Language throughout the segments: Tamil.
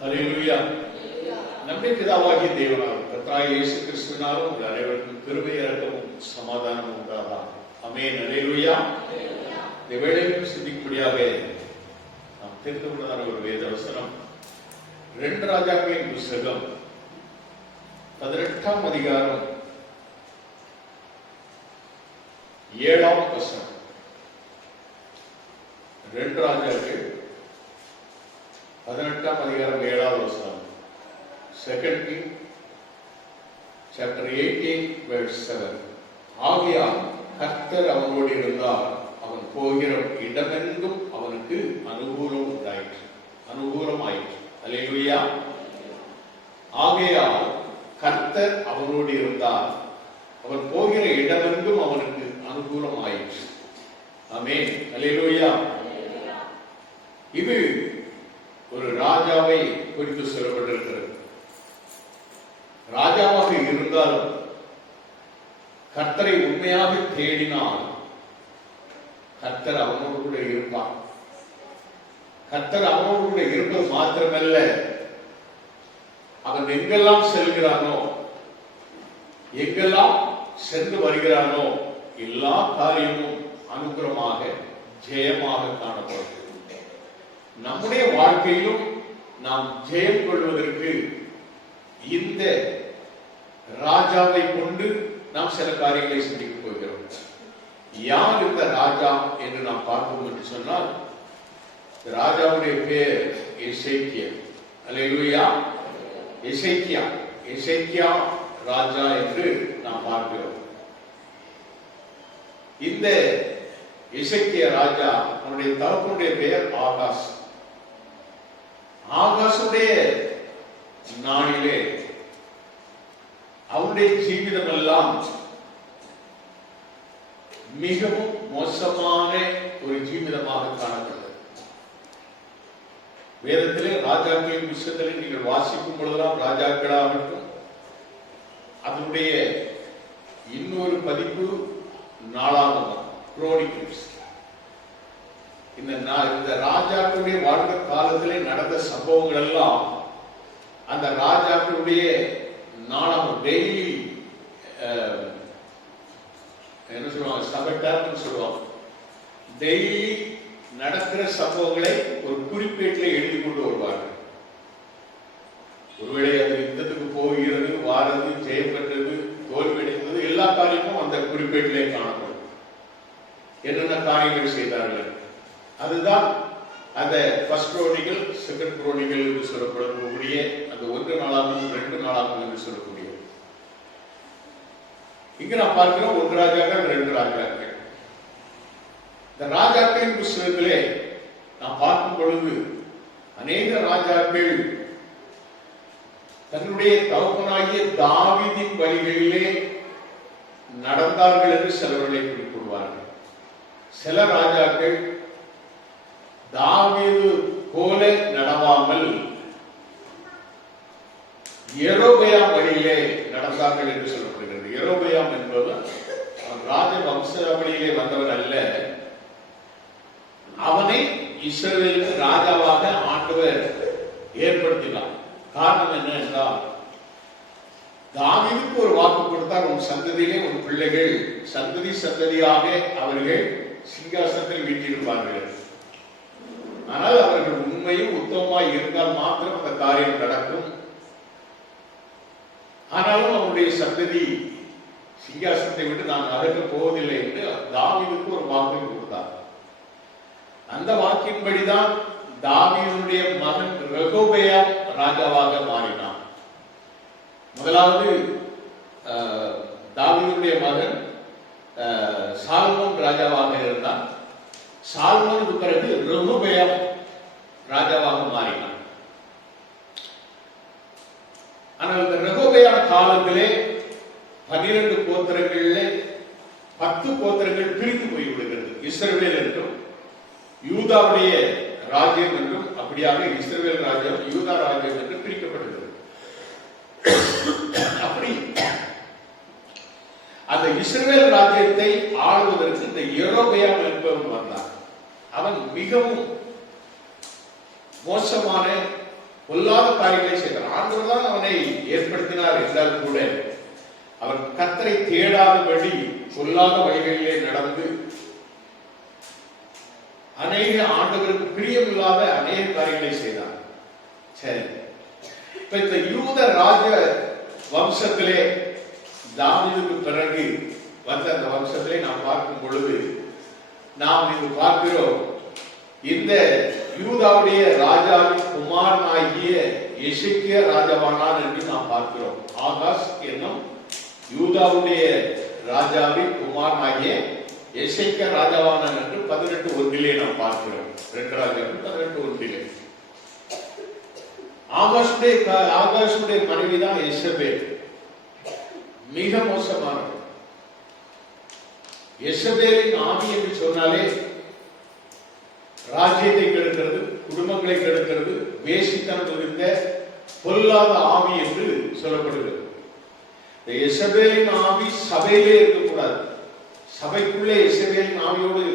ஹல்லேலூயா. நம்முடைய பிதாவாகிய தேவனாலும் கர்த்தராகிய இயேசு கிறிஸ்துவினாலும் உங்கள் அனைவருக்கும் கிருபை இரக்கமும் சமாதானம் உண்டாதா. ஆமென். ஹல்லேலூயா. இந்த வேளையில் சிந்திக்கும்படியாக நாம் தெரிந்து கொண்டதான ஒரு வேத வசனம் 2 ராஜாக்களின் புத்தகம் 18ஆம் அதிகாரம் 7ஆம் வசனம். 2 ராஜாக்கள் 18ஆம் அதிகாரம் 7ஆவது வசனம். 2 Kings chapter 18 verse 7. ஆகையால் கர்த்தர் அவனோடு இருந்தார், அவன் போகிற இடமெங்கும் அவனுக்கு அனுகூலமாயிற்று. அல்லேலூயா. ஆகையால் கர்த்தர் அவனோடு இருந்தார், அவன் போகிற இடமெங்கும் அவனுக்கு அனுகூலமாயிற்று. ஆமென். அல்லேலூயா. இது ஒரு ராஜாவை குறித்து சொல்லப்பட்டிருக்கிறது. ராஜாவாக இருந்தாலும் கர்த்தரை உண்மையாக தேடினால் கர்த்தர் அவனோடு கூட இருப்பார். கர்த்தர் அவனோடு கூட இருப்பது மாத்திரமல்ல, அவன் எங்கெல்லாம் செல்கிறானோ, எங்கெல்லாம் சென்று வருகிறானோ, எல்லா காரியமும் அனுகிரகமாக ஜெயமாக காணப்படும். நம்முடைய வாழ்க்கையிலும் நாம் ஜெயம் கொள்வதற்கு இந்த ராஜாவை கொண்டு நாம் சில காரியங்களை சிந்திக்க போகிறோம். யார் இந்த ராஜா என்று நாம் பார்ப்போம் என்று சொன்னால், ராஜாவுடைய பெயர் எசேக்கியா. அல்லேலூயா. எசேக்கியா ராஜா என்று நாம் பார்க்கிறோம். இந்த எசேக்கியா ராஜா, அவனுடைய தகப்பனுடைய பெயர் ஆகாஸ். ஆகாசுடைய நாளிலே அவருடைய ஜீவிதம் எல்லாம் மிகவும் மோசமான ஒரு ஜீவிதமாக காணப்பட்டது. வேதத்திலே ராஜாக்களின் புத்தகத்திலே நீங்கள் வாசிக்கும் பொழுதெல்லாம் ராஜாக்களாகட்டும், அதனுடைய இன்னொரு பதிப்பு 4ஆம் குரோனிக்கல்ஸ். இந்த ராஜாக்களுடைய வாழ்ந்த காலத்திலே நடந்த சம்பவங்கள் எல்லாம் அந்த ராஜாக்களுடைய நாளாகும் டெய்லி என்ன சொல்லுவாங்க, சபட்டார்னு சொல்லுவாங்க. டெய்லி நடக்கிற சம்பவங்களை ஒரு குறிப்பேட்டில் எழுதி கொண்டு வருவார்கள். ஒருவேளை அது யுத்தத்துக்கு போகிறது, வாரது, ஜெயம் பெற்றது, தோல்வி அடைந்தது, எல்லா காரியமும் அந்த குறிப்பேட்டிலே காணப்படும். என்னென்ன காரியங்கள் செய்தார்கள், அதுதான் அந்த ஃபர்ஸ்ட் குரோனிக்கல், செகண்ட் குரோனிக்கல் என்று சொல்லப்படக்கூடிய அந்த 1 நாளாகவும் 2 நாளாகவும் என்று சொல்லக்கூடிய. இங்க நான் பார்க்கிறோம் 1 ராஜாக்கள் 2 ராஜாக்கள். இந்த ராஜாக்களின் புத்தகத்திலே நான் பார்க்கும் பொழுது அநேக ராஜாக்கள் தன்னுடைய தகப்பனாகிய தாவீதின் வழிகளிலே நடந்தார்கள் என்று சிலவர்களை குறிப்பிடுவார்கள். சில ராஜாக்கள் தாவீது போல நடவாமல் யெரொபெயாம் வழியிலே நடந்தார்கள் என்று சொல்லப்படுகிறது. யெரொபெயாம் என்பவர் ராஜ வம்சாவளியிலே வந்தவன் அல்ல. அவனை இஸ்ரவேலுக்கு ராஜாவாக ஆண்டவர் ஏற்படுத்தினார். காரணம் என்ன என்றால், தாவீதுக்கு ஒரு வாக்கு கொடுத்தார், உன் சந்ததியிலே உன் பிள்ளைகள் சந்ததியாக அவர்கள் சிங்காசனத்தில் வீட்டிருப்பார்கள். ஆனால் அவர்கள் உண்மையும் உத்தமமாய் இருந்தால் மாத்திரம் அந்த காரியம் நடக்கும். ஆனாலும் அவருடைய சந்ததி சிங்காசனத்தை விட்டு நான் அகற்ற போவதில்லை என்று தாவீதுக்கு ஒரு வாக்கு கொடுத்தார். அந்த வாக்கின்படிதான் தாவீதுடைய மகன் ரெகொபெயாம் ராஜாவாக மாறினான். முதலாவது தாவீதுடைய மகன் சாலமோன் ராஜாவாக இருந்தான். சாலமோனுக்கு பிறகு ரெகொபெயாம் ராஜாவாக மாறினான். ஆனால் இந்த ரெகொபெயாம் காலத்திலே 12 கோத்திரங்களிலே 10 கோத்திரங்கள் பிரித்து போய்விடுகிறது. இஸ்ரவேல் என்றும் யூதாவுடைய ராஜ்யம் என்றும், அப்படியாக இஸ்ரவேல் ராஜ்யம் யூதா ராஜ்யம் என்று பிரிக்கப்படுகிறது. அப்படி அந்த இஸ்ரவேல் ராஜ்யத்தை ஆளுவதற்கு இந்த யெரொபெயாம் என்பவன் வந்தான். அவன் மிகவும் மோசமான பொல்லாத காரியங்களையும் செய்தார். ஆண்டவர் தான் அவனை ஏற்படுத்தினார் என்றால் கூட அவன் கர்த்தரை தேடாதபடி சொல்லாத வழிகளிலே நடந்து அநேக ஆண்டவருக்கு பிரியமில்லாத அநேக காரியங்களை செய்தார். சரி, இப்ப இந்த யூத ராஜ வம்சத்திலே தாவீதுக்கு பிறகு வந்த அந்த வம்சத்திலே நாம் பார்க்கும் பொழுது நாம் இங்கு பார்க்கிறோம், இந்த யூதாவுடைய ராஜாவின் குமாரனாகிய எசேக்கியா ராஜாவானான் என்று நாம் பார்க்கிறோம். ஆகாஸ் என்னும் யூதாவுடைய ராஜாவின் குமாரனாகிய எசேக்கியா ராஜாவானான் என்று 18:1 நாம் பார்க்கிறோம். 2 ராஜாக்கள் 18:1. ஆகாஷுடைய மனைவிதான் எசபேல். மிக மோசமானது. எசபேலின் ஆவி என்று சொன்னாலே ராஜ்யத்தை கெடுக்கிறது, குடும்பங்களை கெடுக்கிறது, வேசித்தனம் இருந்த பொல்லாத ஆவி என்று சொல்லப்படுகிறது. இந்த எசபேலின் ஆவி சபையிலே இருக்கக்கூடாது. சபைக்குள்ளே எசபேலின் ஆவியோடு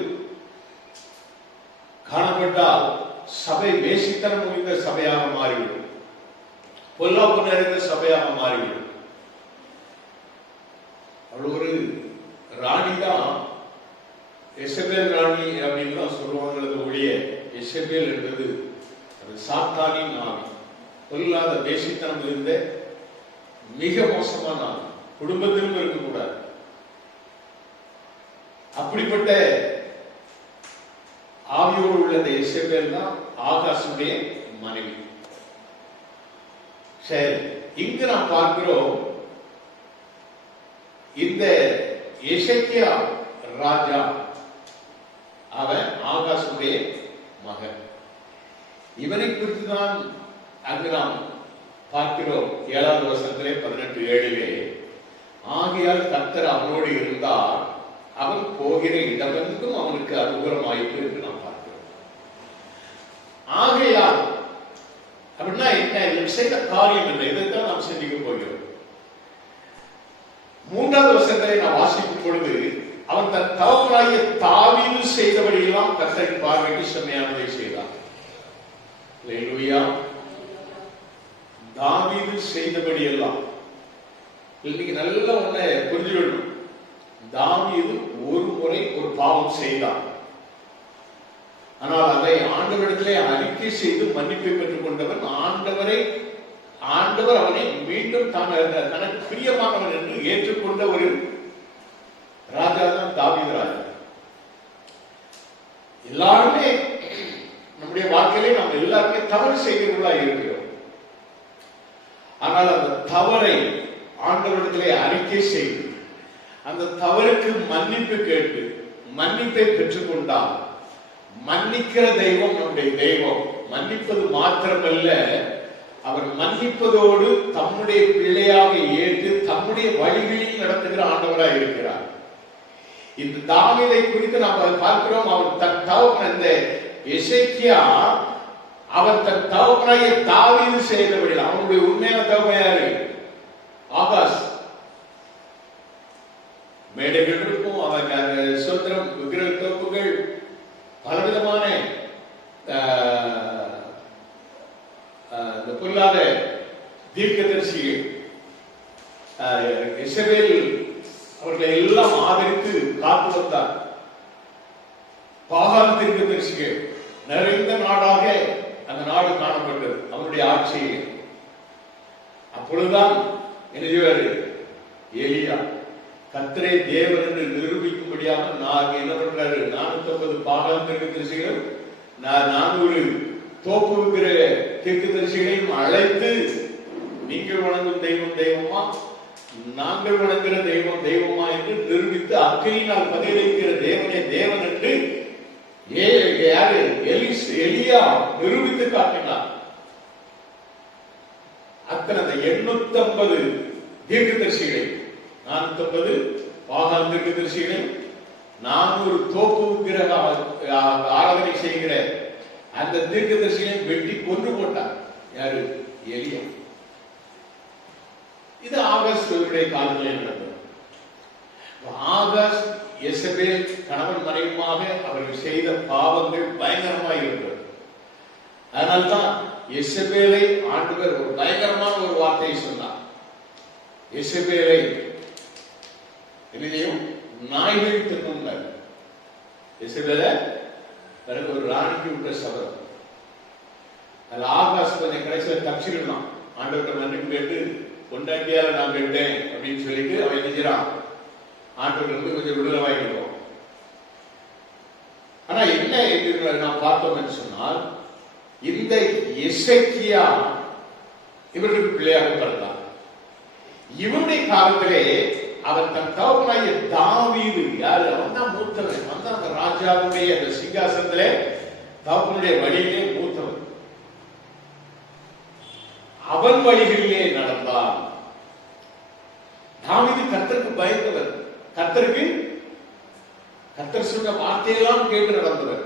காணப்பட்டால் சபை வேசித்தனம் முடிந்த சபையாக மாறிவிடும், பொல்லாப்பு நிறைந்த சபையாக மாறிவிடும். அவள் ஒரு ராணி தான், எசபேல் ராணி அப்படின்னு தான் சொல்லுவாங்க ஒழிய எசபேல் என்பது அது சாத்தானின் ஆவி, பொல்லாத வேசித்தனம் இருந்த மிக மோசமான ஆவி, குடும்பத்திலும் இருக்கக்கூடாது. அப்படிப்பட்ட ஆவியோடு உள்ள இந்த எசபேல் தான் ஆகாசுடைய மனைவி. சரி, இங்கு நாம் பார்க்கிறோம், இந்த எசேக்கியா ராஜா அவன் ஆகாசுடைய மகன். இவனை குறித்து தான் அங்கு நாம் பார்க்கிறோம் 7வது வசனத்திலே 18:7. ஆகையால் கர்த்தர் அவனோடு இருந்தார், அவன் போகிற இடமெங்கும் அவனுக்கு அனுகூலமாயிற்று என்று நாம் பார்க்கிறோம். ஆகையால் அப்படின்னா என்ன, செய்த காரியம் என்ன, இதைத்தான் நாம் சிந்திக்க போகிறோம். 3வது வசனத்தை நாம் வாசிக்கும் பொழுது, அவன் தன் தகப்பனாகிய தாவீது செய்தபடியெல்லாம் கர்த்தரின் பார்வைக்கு செம்மையானதை செய்தான். அல்லேலூயா. தாவீது செய்தபடியெல்லாம் இன்னைக்கு நல்ல ஒண்ணு புரிஞ்சுக்கணும். தாவீது ஒரு முறை ஒரு பாவம் செய்தான், ஆனால் அதை ஆண்டவரிடத்திலே அறிக்கை செய்து மன்னிப்பை பெற்றுக் கொண்டவன். ஆண்டவர் அவனை மீண்டும் தனக்கு பிரியமானவன் என்று ஏற்றுக்கொண்ட ஒரு ராஜா தான் தாவீது ராஜா. எல்லாருமே நம்முடைய வாழ்க்கையிலே நாம் எல்லாருமே தவறு செய்கிறவர்களா இருக்கிறோம். ஆனால் அந்த தவறை ஆண்டவரிடத்திலே அறிக்கை செய்து அந்த தவறுக்கு மன்னிப்பு கேட்டு மன்னிப்பை பெற்றுக்கொண்டால், மன்னிக்கிற தெய்வம் நம்முடைய தெய்வம். மன்னிப்பது மாத்திரமல்ல, அவர் மன்னிப்பதோடு தம்முடைய பிள்ளையாக ஏற்று தம்முடைய வழிகளில் நடத்துகிற ஆண்டவராக இருக்கிறார். இந்த தாவீதை குறித்து நாம் பார்க்கிறோம். அவர் தன் தகப்பன் இந்த எசேக்கியா, அவர் தன் தகப்பனாகிய தாவீது செய்தபடி, அவனுடைய உண்மையான தகப்பன் யாரு? ஆகாஸ். மேடைகள் இருக்கும், அவன் சோத்திரம், விக்கிரக தோப்புகள், பலவிதமான பொல்லாத தீர்க்கதரிசிகள், இஸ்ரவேல் அவர்களை எல்லாம் ஆதரித்து காத்து வந்தார். பாகால் தீர்க்கதரிசிகள் நிறைந்த நாடாக அந்த நாடு காணப்பட்டது அவருடைய ஆட்சியில். அப்பொழுதுதான் எலியா கர்த்தரே தேவன் என்று நிரூபிக்கும்படியாக நான் என்ன பண்றாரு, 450 பாகால் தீர்க்கதரிசிகள் 400 தோப்பு விக்கிற தீர்க்கதரிசிகளையும் அழைத்து, நீங்கள் வணங்கும் தெய்வம் தெய்வமா, நாங்கள் வணங்குகிற தெய்வம் தெய்வமா என்று நிரூபித்து அக்கினியினால் பதிலளிக்கிற தேவனே தேவன் என்று எலியா நிரூபித்து காட்டினார். அத்தனை 850 தீர்க்கதரிசிகளை, 450 பாகால் தீர்க்கதரிசிகளை, 400 தோப்பு விக்கிரக ஆராதனை செய்கிற அந்த தீர்க்கதரிசியை வெட்டி கொன்று போட்டார். யாரு? எலியா. இது ஆகாசுடைய காலங்களில் நடந்தது. ஆகாஸ் எசபேல் கணவன் மனைவியாக அவர்கள் செய்த பாவங்கள் பயங்கரமாக இருந்தது. அதனால்தான் எசபேலை ஆண்டவர் ஒரு பயங்கரமான ஒரு வார்த்தையை சொன்னார். எசபேலை என்னையும் நாய்கள் தின்னும். எசபேலை பிறகு ஒரு ராணிக்கு விட்ட சபதம். அதுல ஆகாஷ் கொஞ்சம் கடைசியில் தப்பிச்சிருந்தான். ஆண்டவர்கிட்ட மன்னிப்பு கேட்டு கொண்டாட்டியால நான் கேட்டேன் அப்படின்னு சொல்லிட்டு அவன் நினைக்கிறான். ஆண்டவர்கள் வந்து கொஞ்சம் விடுதலை வாங்கிடுவோம். ஆனா என்ன என்று நாம் பார்த்தோம் என்று சொன்னால், இந்த எசேக்கியா இவருக்கு பிள்ளையாக பிறந்தார். இவருடைய காலத்திலே அவர் தன் தகப்பனாகிய தாவீது, யாரு அவன் தான் மூத்தவன், அவன் தான் அந்த ராஜாவுடைய அந்த சிங்காசனத்திலே தகப்பனுடைய வழியிலே மூத்தவன். அவன் வழிகளிலே நடந்தார். தாவீது கர்த்தருக்கு பயந்தவர், கர்த்தர் சொன்ன வார்த்தையெல்லாம் கேட்டு நடந்தவர்.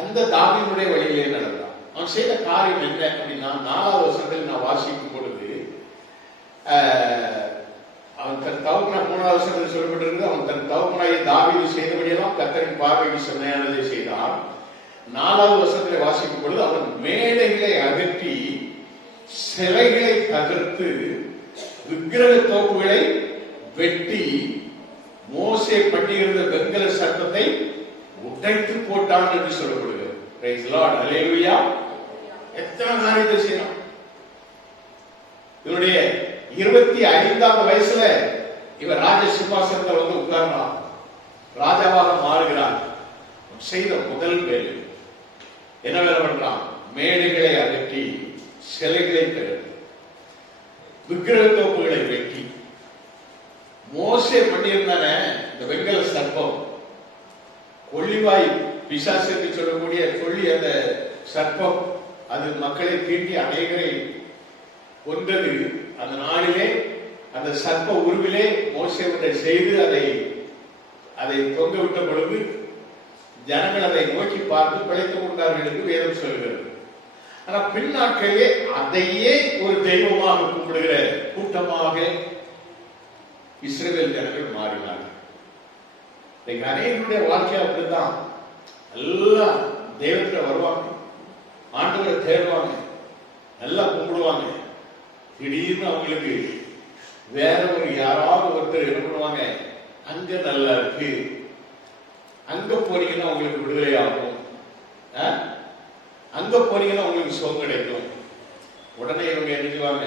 அந்த தாவீதுடைய வழியிலே நடந்தார். அவன் செய்த காரியம் என்ன அப்படின்னா, 4வது வசனத்தில் நான் வாசிக்கும் பொழுது அவன் தன் தகப்பனார் 3வது வசனத்தில் சொல்லப்பட்டிருக்கு, அவன் தன் தகப்பனாகிய தாவீது செய்தபடியெல்லாம் கர்த்தரின் பார்வைக்கு செம்மையானதை செய்தான். 4வது வசனத்தில் வாசிக்கும் பொழுது அவன் மேடைகளை அகற்றி சிலைகளை தகர்த்து விக்கிரக தோப்புகளை வெட்டி மோசே பண்ணியிருந்த வெண்கல சட்டத்தை உடைத்து போட்டான் என்று சொல்லப்படுகிறது. பிரைஸ் லார்ட், அல்லேலூயா. எத்தனை காரியத்தை செய்யணும். இவருடைய 25வது வயசுல இவர் ராஜ சிம்மாசனத்தில் வந்து உட்கார்றான், ராஜாவாக மாறுகிறார். செய்த முதல் வேலை என்ன வேலை பண்றான்? மேடைகளை அகற்றி சிலைகளை தகர்த்து விக்கிரக தோப்புகளை வெட்டி மோசே பண்ணியிருந்தான இந்த வெண்கல சர்ப்பம், கொள்ளிவாய் பிசாசு என்று சொல்லக்கூடிய கொள்ளி அந்த சர்ப்பம், அது மக்களை தீட்டி அநேகரை கொன்றது. அந்த நாளிலே அந்த சர்ப்ப உருவிலே மோசே ஒன்றை செய்து அதை தொங்க விட்ட பொழுது ஜனங்கள் அதை நோக்கி பார்த்து பிழைத்துக் கொண்டார்கள் என்று வேதம் சொல்கிறது. ஆனா பின்னாட்களே அதையே ஒரு தெய்வமாக கும்பிடுகிற கூட்டமாக இஸ்ரவேல் ஜனங்கள் மாறினார்கள். இன்னைக்கு அநேகருடைய வாழ்க்கை அப்படித்தான். எல்லாம் தெய்வத்துல வருவாங்க, ஆண்டவரை தேடுவாங்க, நல்லா கும்பிடுவாங்க. திடீர்னு அவங்களுக்கு வேற ஒரு யாராவது ஒருத்தர் என்ன பண்ணுவாங்க, அங்க நல்லா இருக்கு, அங்க போனீங்கன்னா உங்களுக்கு விடுதலை ஆகும், அங்க போனீங்கன்னா உங்களுக்கு சுகம் கிடைக்கும். உடனே இவங்க நினைச்சுவாங்க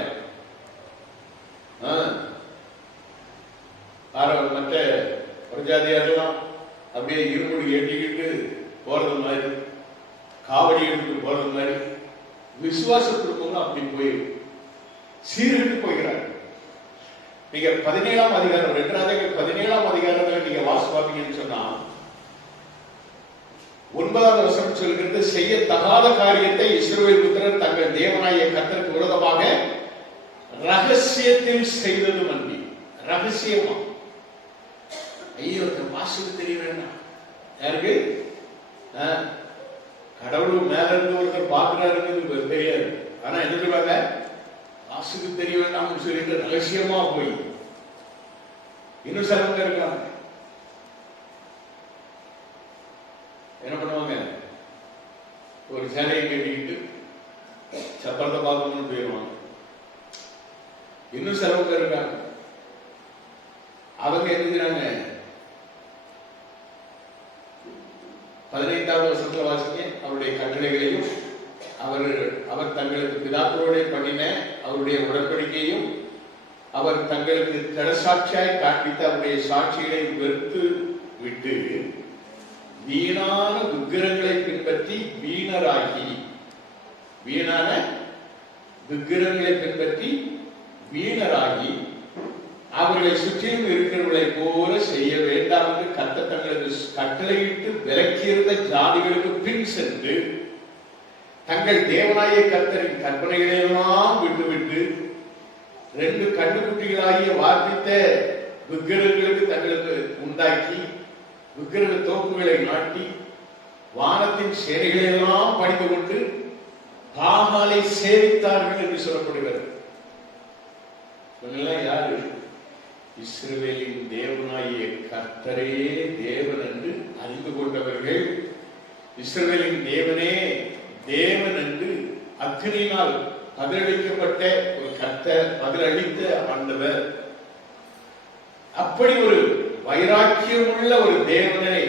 மற்ற ஒரு ஜாதியாரெல்லாம் அப்படியே இருமுடி ஏற்றிக்கிட்டு போறது மாதிரி, காவடி எடுத்து போறது மாதிரி விசுவாச குடும்பங்களும் அப்படி போய் சீர்கிட்டு போகிறார். நீங்க 17ஆம் அதிகாரம் 17ஆம் அதிகாரத்தில் நீங்க வாசிப்பீங்கன்னு சொன்னா 9வது வசனம் சொல்கிறது, செய்யத்தகாத காரியத்தை இஸ்ரவேல் புத்திரர் தங்கள் தேவனாகிய கர்த்தருக்கு விரோதமாக ரகசியத்தில் செய்தது அன்றி. ரகசியமா, ஐயோ வாசுக்கு தெரிய வேண்டாம். யாருக்கு? கடவுள் மேல இருந்து ஒருத்தர் பார்க்கிறாருன்னு தெரியாது. ஆனா என்ன சொல்லுவாங்க, வாசுக்கு தெரிய வேண்டாம்னு சொல்லிட்டு ரகசியமா போய் இன்னும் சிலவங்க இருக்காங்க. என்ன பண்ணுவாங்க, ஒரு சேலையை கட்டிக்கிட்டு சப்பரத்தை பார்க்கணும்னு போயிடுவாங்க. இன்னும் சிலவங்க இருக்காங்க, அவங்க எழுதுறாங்க 15வது வசனத்துல வாசிங்க, அவருடைய கட்டளைகளையும் அவர் தங்களுக்கு பிதாக்களோட பண்ணின அவருடைய உடன்படிக்கையும் அவர் தங்களுக்கு கடசாட்சியாய் காண்பித்த அவருடைய சாட்சிகளை வெறுத்து விட்டு வீணான விக்கிரங்களை பின்பற்றி வீணான விக்கிரங்களை பின்பற்றி வீணராகி அவர்களை சுற்றிலும் இருக்கிறவர்களை போல செய்ய வேண்டாம் என்று கர்த்தர் தங்களுக்கு கட்டளையிட்டு விலக்கியிருந்த ஜாதிகளுக்கு பின் சென்று தங்கள் தேவனாகிய கர்த்தரின் கற்பனைகளெல்லாம் விட்டுவிட்டு 2 கண்டுகுட்டிகளாகிய வார்ப்பித்த விக்கிரகங்களுக்கு தங்களுக்கு உண்டாக்கி விக்கிரக தோப்புகளை நாட்டி வானத்தின் சேனைகளெல்லாம் படித்து கொண்டு பாகாலை சேவித்தார்கள் என்று சொல்லப்படுகிறது. யாரு? இஸ்ரவேலின் தேவனாகிய கர்த்தரே தேவன் என்று அறிந்து கொண்டவர்கள் இஸ்ரவேலின் தேவனே தேவன் என்று அக்கினியினால் பதிலளிக்கப்பட்ட ஒரு கர்த்தர், பதிலளித்த ஆண்டவர். அப்படி ஒரு வைராக்கியம் உள்ள ஒரு தேவனை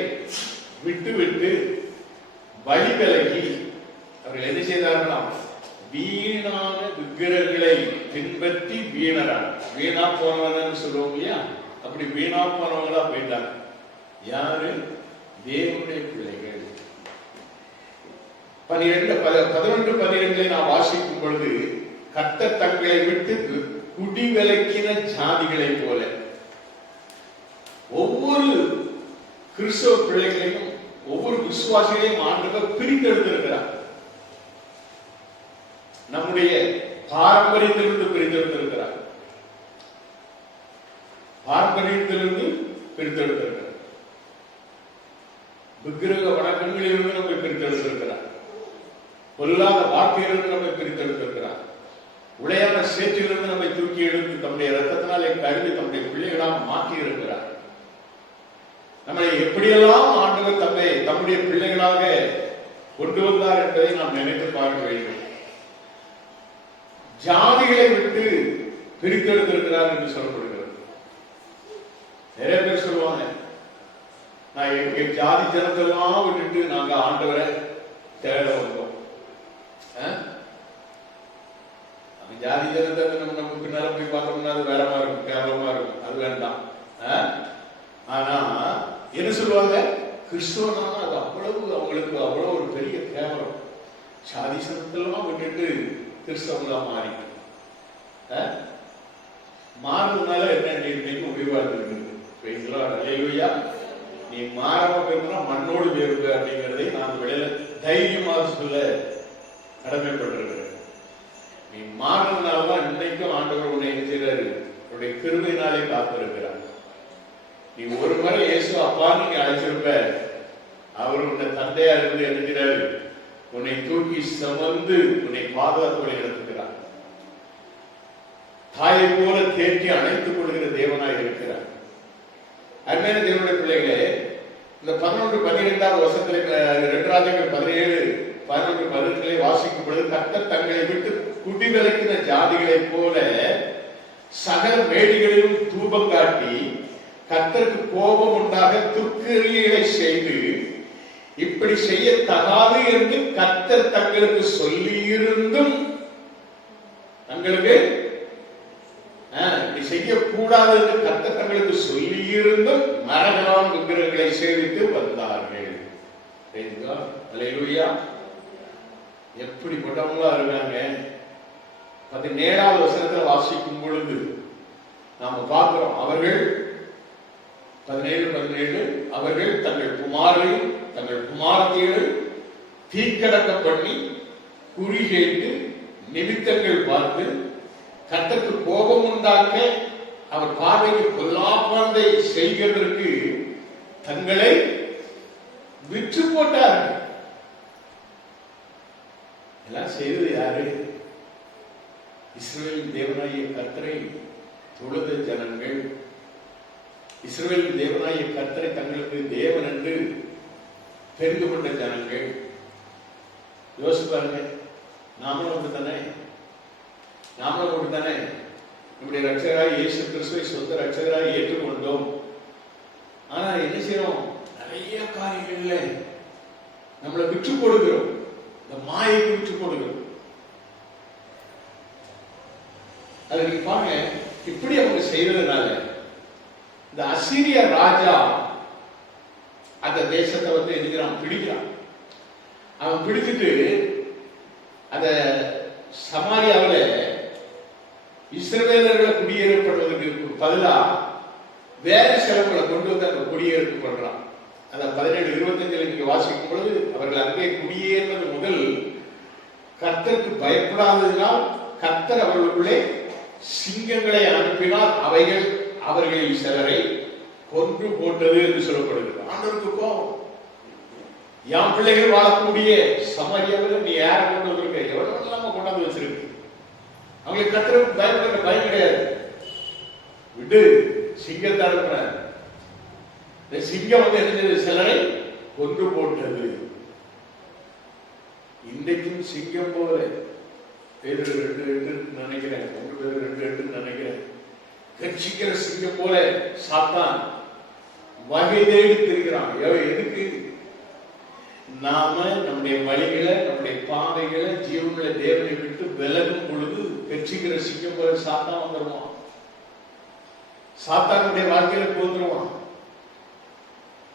விட்டு வழி விலகி அவர்கள் என்ன செய்தார்களாம்? வீணான விக்கிரகங்களை பின்பற்றி வீணா போனவன் சொல்லுவோம் இல்லையா, அப்படி வீணா போனவங்களா போயிட்டாங்க. யாரு? தேவனுடைய பிள்ளைகள். 11-12 நான் வாசிக்கும் பொழுது, கர்த்தர் தங்களை விட்டு குடி விலக்கின ஜாதிகளை போல ஒவ்வொரு கிறிஸ்தவ பிள்ளைகளையும் ஒவ்வொரு விசுவாசிகளையும் ஆண்டவர் பிரித்தெடுத்திருக்கிறார். நம்முடைய பாரம்பரியத்திலிருந்து பிரித்தெடுத்திருக்கிறார். பாரம்பரியத்திலிருந்து பிரித்தெடுத்திருக்கிறார். விக்கிரக வணக்கங்களிலிருந்து நம்மை பிரித்தெடுத்திருக்கிறார். பொல்லாத வார்த்தையிலிருந்து நம்மை பிரித்தெடுத்திருக்கிறார். உடையான சேற்றிலிருந்து நம்மை தூக்கி எடுத்து தம்முடைய ரத்தத்தினாலே கழுவி தம்முடைய பிள்ளைகளாக மாற்றி இருக்கிறார். நம்மை எப்படியெல்லாம் ஆண்டவர் தம்முடைய பிள்ளைகளாக கொண்டு வந்தார் என்பதை நாம் நினைத்து பார்க்க வேண்டும். ஜாதிகளை விட்டு பிரித்தெடுத்திருக்கிறார் என்று சொல்லப்படுகிறது. நிறைய பேர் சொல்லுவாங்க, நான் எங்க ஜாதி ஜனத்தெல்லாம் விட்டுட்டு நாங்க ஆண்டவரை தேட வந்தோம். ஜாதி ஜனத்தை நம்ம பின்னால போய் பார்த்தோம்னா அது வேறமா இருக்கும், கேவலமா இருக்கும், அது வேண்டாம். ஆனா என்ன சொல்லுவாங்க? கிறிஸ்துவனா அது அவங்களுக்கு அவ்வளவு ஒரு பெரிய கேவலம். ஜாதி ஜனத்தெல்லாம் விட்டுட்டு கிறிஸ்தவங்களா மாறுறதுனால என்ன இன்னைக்கு உயிர்வாழ்ந்து நீ மாறாம போயிருந்தா மண்ணோடு வேறுப அப்படிங்கிறதை நான் வெளியில தைரியமாக சொல்ல கடமைப்பட்டிருக்கிறேன். நீ மாறுறதுனாலதான் இன்னைக்கும் ஆண்டவர் உன்னை என்ன செய்யறாரு? உன்னுடைய கிருபையினாலே காத்திருக்கிறார். நீ ஒரு முறை இயேசு அப்பா நீங்க அழைச்சிருப்ப, அவர் உன்னை தந்தையா இருந்து எழுதுகிறாரு, உன்னை தூக்கி சுமந்து உன்னை பாதுகாப்பு நடத்துகிறார். தாயை போல தேற்றி அணைத்துக் கொள்கிற தேவனாய் இருக்கிறார். அருமையான தேவனுடைய பிள்ளைகளே, இந்த 11-12 வசனத்திலே 2-17-11-12 வாசிக்கும் பொழுது, கர்த்தர் தங்களை விட்டு குடிவிலக்கின ஜாதிகளைப் போல சகல மேடிகளிலும் தூபம் காட்டி கர்த்தருக்கு கோபம் உண்டாக துர்க்கிரியைகளை செய்து இப்படி செய்ய தகாது என்று கர்த்தர் தங்களுக்கு சொல்லியிருந்தும் தங்களுக்கு இப்படி செய்யக்கூடாது என்று கர்த்தர் தங்களுக்கு சொல்லியிருந்தும் மரகலான் விக்கிரகங்களை சேவித்து வந்தார்கள். அல்லேலூயா. எப்படிப்பட்டவங்களா இருக்காங்க? 17வது வசனத்தில் வாசிக்கும் பொழுது நாம பார்க்கிறோம், அவர்கள் 17 அவர்கள் தங்கள் குமாரையும் தங்கள் குமாரத்தையும் தீக்கடக்க பண்ணி குறி கேட்டு நிமித்தங்கள் பார்த்து கர்த்தருக்கு கோபம் உண்டாக்க அவர் பார்வைக்கு பொல்லாப்பானதை செய்கிறதற்கு தங்களை விற்று போட்டார்கள். எல்லாம் செய்தது யாரு? இஸ்ரவேல் தேவனாகிய கர்த்தரை தொழுத ஜனங்கள். இஸ்ரவேல் தேவனாகிய கர்த்தரை தங்களுக்கு தேவன் என்று தெரிந்து கொண்ட ஜனங்கள். யோசிப்பாருங்க, நாமளும் அப்படித்தானே நம்முடைய ரட்சகராய் இயேசு கிறிஸ்துவை சொந்த ரட்சகராய் ஏற்றுக்கொண்டோம். ஆனா என்ன செய்யறோம்? நிறைய காரியங்கள்ல நம்மளை விற்று கொடுக்கிறோம். இந்த மாயைக்கு விற்று கொடுக்கிறோம். அது நீங்க பாருங்க, இப்படி அவங்க செய்யறதுனால இந்த அசீரிய ராஜா அந்த தேசத்தை எதுக்கிறான்? பிடிக்கிறான். அவன் பிடிச்சிட்டு அந்த சமாரியாவில் இஸ்ரவேலர்களை குடியேறப்படுவதற்கு பதிலா வேற செலவுகளை கொண்டு வந்து அங்க குடியேற்பு பண்றான். அந்த 17-25 நீங்க வாசிக்கும் பொழுது, அவர்கள் அங்கே குடியேறுவது முதல் கர்த்தருக்கு பயப்படாததினால் கர்த்தர் அவர்களுக்குள்ளே சிங்கங்களை அனுப்பினால் அவைகள் அவர்களில் சிலரை கொன்று போட்டது என்று சொல்லப்படுகிறது. ஆண்டவருக்கு கோபம். என் பிள்ளைகள் வாழக்கூடிய சமாரியாவில் நீ யாரை கொண்டு வந்திருக்க? எவ்வளவு இல்லாம கொண்டாந்து வச்சிருக்கு. அவங்களுக்கு கர்த்தருக்கு பயப்படுற பயம் கிடையாது. விட்டு சிங்கத்தை அனுப்புற சிங்கம் என்ன சிலரை கொன்று போட்டது. இன்றைக்கும் சிங்கம் போல பேர் 2 நினைக்கிறேன், 1 பேர் 2 நினைக்கிறேன், கட்சிக்கிற சிங்கம் போல சாத்தான் வகை தேடி திரிகிறான். எதுக்கு? நாம நம்முடைய வழிகளை, நம்முடைய பாதைகளை, ஜீவங்களை தேவனை விட்டு விலகும் பொழுது கட்சிக்கிற சிங்கம் போல சாத்தான் வந்துடுவான். சாத்தானுடைய வாழ்க்கையில போந்துருவான்.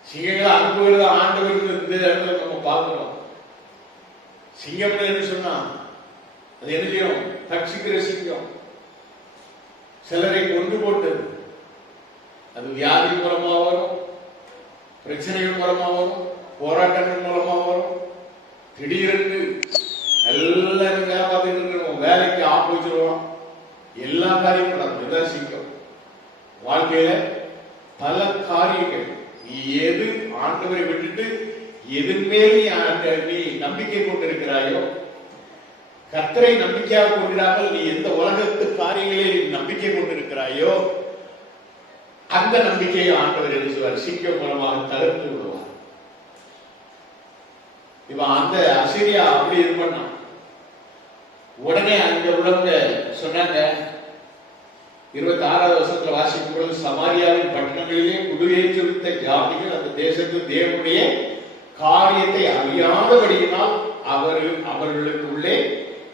சிங்கங்களை அனுப்புகிறது ஆண்டவருக்கு இந்த இடத்துல நம்ம பார்க்கிறோம். சிங்கம் என்ன சொன்னா அது என்ன செய்யும்? கட்சிக்கிற சிங்கம். சிலரை கொண்டு போட்டது. அது வியாதி மூலமா வரும், பிரச்சனைகள் மூலமா வரும், போராட்டங்கள் மூலமா வரும். திடீரென்று எல்லாரும் வேலை பார்த்துட்டு இருக்கிறோம், வேலைக்கு ஆப்பு வச்சிருவோம், எல்லா காரியங்களும் அதுதான் சிங்கம். வாழ்க்கையில பல காரியங்கள் நீ எது ஆண்டவரை விட்டுட்டு எதுமேல் நீ நம்பிக்கை கொண்டிருக்கிறாயோ, கர்த்தரை நம்பிக்கையாக கொண்டிராமல் நீ எந்த உலகத்து காரியங்களில் நம்பிக்கை கொண்டிருக்கிறாயோ அந்த நம்பிக்கையை ஆண்டவர் எழுதுவார், சிங்கம் மூலமாக தகர்த்து விடுவார். இப்ப அந்த அசீரியா அப்படி இது பண்ணான். உடனே அங்க உள்ளவங்க சொன்னாங்க, 26வது வசனத்துல வாசிக்கும் பொழுது, சமாரியாவின் பட்டணங்களிலே குடியேற்றிவிட்ட ஜாதிகள் அந்த தேசத்து தேவனுடைய காரியத்தை அறியாதபடியினால் அவர்களுக்கு உள்ளே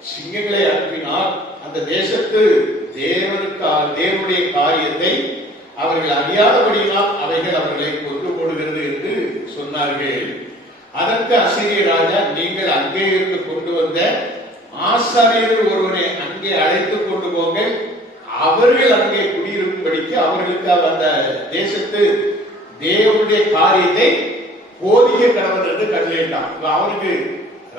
சிங்கங்களை அனுப்பினால் அந்த தேசத்து தேவனுடைய காரியத்தை அவர்கள் அறியாதபடியினால் அவைகள் அவர்களை கொண்டு போடுகிறது என்று சொன்னார்கள். அதற்கு அசீரிய ராஜா, நீங்கள் அங்கே இருந்து கொண்டு வந்த ஆசாரியர்கள் ஒருவரை அங்கே அழைத்து கொண்டு போங்க, அவர்கள் அங்கே குடியிருக்கும்படிக்கு அவர்களுக்கு அந்த தேசத்து தேவனுடைய காரியத்தை போதிக்க கடவுள் என்று கட்டளையிட்டான். அவனுக்கு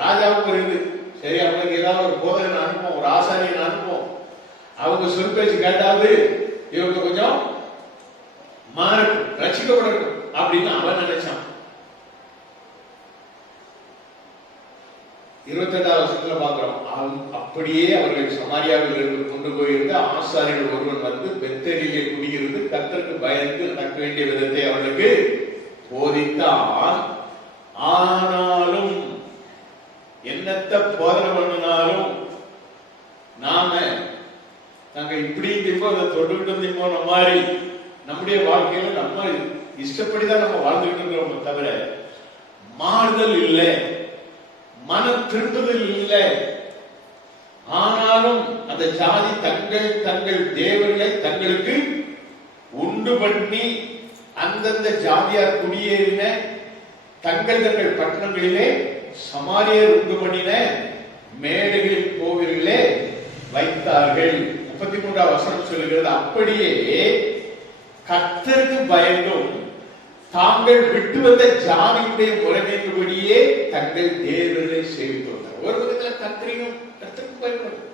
ராஜாவுக்கு இருந்து சரி, அவங்களுக்கு ஏதாவது ஒரு போதகனை அனுப்போம், ஒரு ஆசாரியனை அனுப்போம், அவங்க சொல் பேச்சு கேட்டாவது இவங்க கொஞ்சம் மாறட்டும், ரசிக்கப்படட்டும் அப்படின்னு அவன் நினைச்சான். 28வது வசனத்துல பார்க்கிறோம், அப்படியே அவர்கள் சமாரியாவில் இருந்து கொண்டு போயிருந்த ஆசாரியர்கள் ஒருவன் வந்து பெத்தேலிலே குடியிருந்து கர்த்தருக்கு பயந்து நடக்க வேண்டிய விதத்தை அவர்களுக்கு போதித்தான். ஆனாலும் என்னத்த போதனை பண்ணினாலும் நாங்க இப்படி திம்போ அதை தொட்டுக்கிட்டு திம்போன மாதிரி நம்முடைய வாழ்க்கையில நம்ம இஷ்டப்படிதான் நம்ம வாழ்ந்துகிட்டு இருக்கிறோம், தவிர மாறுதல் இல்லை, மன திரும்புதல் இல்லை. ஆனாலும் அந்த ஜாதி தங்கள் தேவர்களை தங்களுக்கு உண்டு பண்ணி அந்தந்த ஜாதியார் குடியேறின தங்கள் பட்டணங்களிலே சமாரியர் உண்டு பண்ணின மேடைகளில் கோவில்களே வைத்தார்கள். 33வது வசனம் சொல்லுகிறது, அப்படியே கர்த்தருக்கு பயந்தும் தாங்கள் விட்டு வந்த ஜாதியுடைய முறைமையின்படியே தங்கள் தேவர்களை சேவித்து வந்தார். ஒரு விதத்துல கர்த்தருக்கு பயன்படும்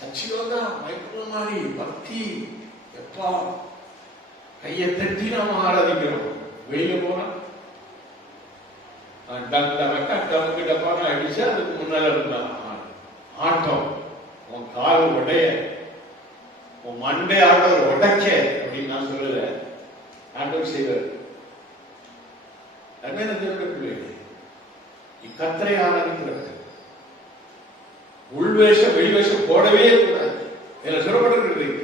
சச்சியோதா மைக்குமாரி பக்தி எப்பா கையை தட்டி நாம ஆராதிக்கிறோம். வெளியில போனா டப்பான அடிச்சு அதுக்கு முன்னால இருந்தான் ஆட்டம், உன் கால் உடைய, உன் மண்டை ஆட்டவர் உடைக்க அப்படின்னு நான் சொல்லல, ஆண்டவர் செய்வார். கர்த்தரை ஆராதிக்கிறது உள்வேஷம் வெளிவேஷம் போடவே கூடாது. இதுல சொல்லப்பட்டிருக்கிறது,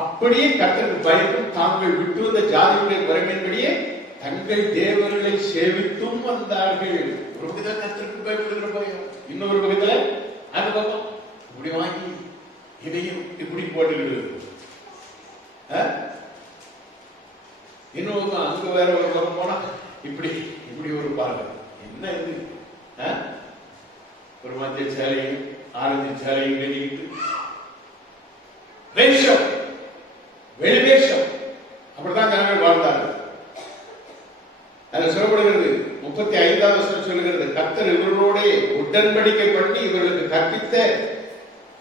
அப்படியே கர்த்தருக்கு பயந்தும் தாங்கள் விட்டு வந்த ஜாதியுடைய முறைமையின்படியே தங்கள் தேவர்களை சேவித்தும் வந்தார்கள். ஒரு பக்கத்தில் கர்த்தருக்கு பயப்படுகிற பயம், இன்னொரு பக்கத்துல அந்த பக்கம் இப்படி வாங்கி இதையும் இப்படி போட்டுக்கிட்டு, இன்னொரு அங்க வேற ஒரு பக்கம் போனா இப்படி இப்படி ஒரு பாருங்க, என்ன இது ஒரு மத்திய சேலையும் ஆரஞ்சு சேலையும் கட்டிக்கிட்டு வேஷம் வெளிவேஷம், அப்படித்தான் ஜனங்கள் வாழ்ந்தார்கள். அதில் சொல்லப்படுகிறது 35வது வசனம் சொல்லுகிறது, கர்த்தர் இவர்களோட உடன்படிக்கை பண்ணி இவர்களுக்கு கற்பித்த